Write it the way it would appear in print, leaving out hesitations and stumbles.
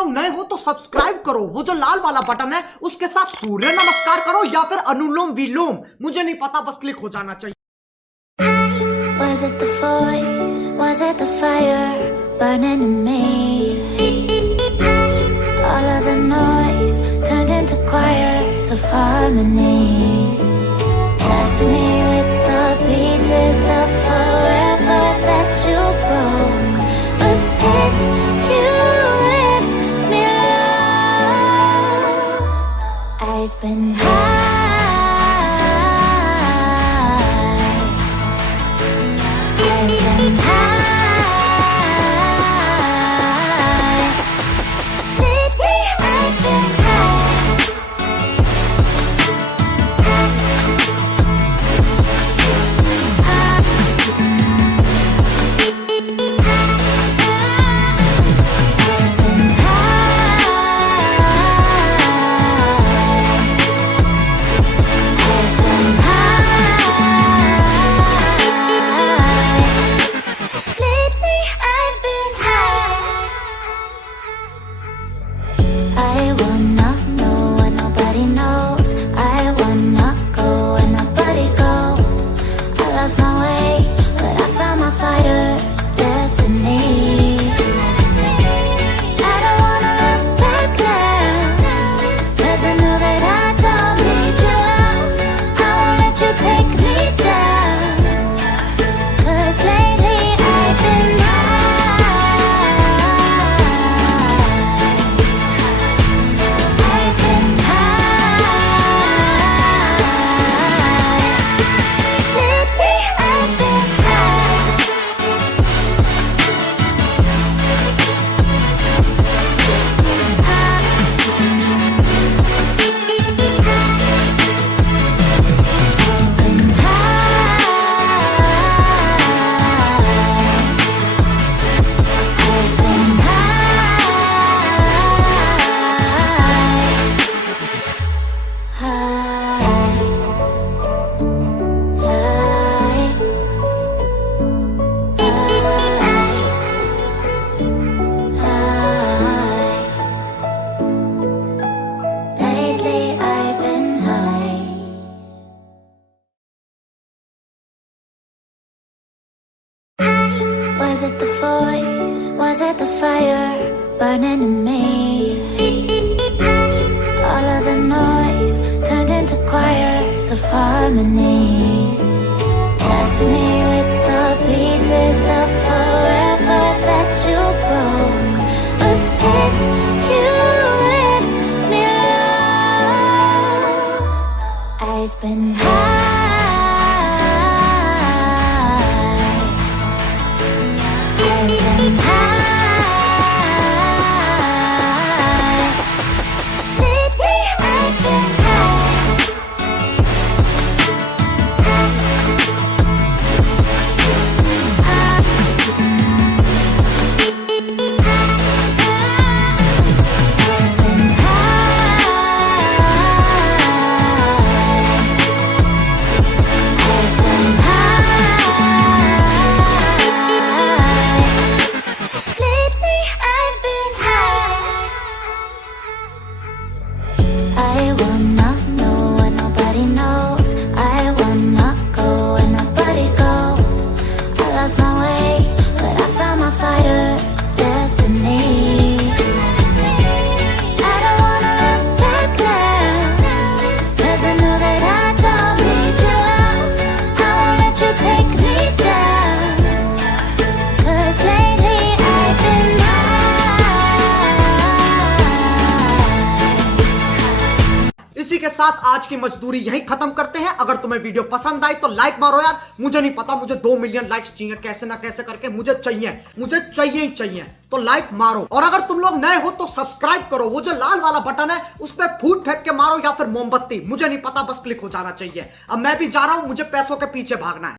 लोग नए हो तो सब्सक्राइब करो, वो जो लाल वाला बटन है उसके साथ सूर्य नमस्कार करो या फिर अनुलोम विलोम, मुझे नहीं पता, बस क्लिक हो जाना चाहिए। Was it the voice? Was it the fire burning in me? All of the noise turned into choirs of harmony. Left me with the pieces of forever that you broke. But since you left me alone, I've been high. Was it the voice? Was it the fire burning in me? All of the noise turned into choirs of harmony. Left me with the pieces of forever that you broke. But since you left me alone, I've been high. इसी के साथ आज की मजदूरी यहीं खत्म करते हैं। अगर तुम्हें वीडियो पसंद आई तो लाइक मारो यार, मुझे नहीं पता, मुझे 2 मिलियन लाइक्स चाहिए, कैसे ना कैसे करके मुझे चाहिए ही चाहिए, तो लाइक मारो। और अगर तुम लोग नए हो तो सब्सक्राइब करो, वो जो लाल वाला बटन है उस पर फूट फेंक के मारो या फिर मोमबत्ती, मुझे नहीं पता, बस क्लिक हो जाना चाहिए। अब मैं भी जा रहा हूं, मुझे पैसों के पीछे भागना है।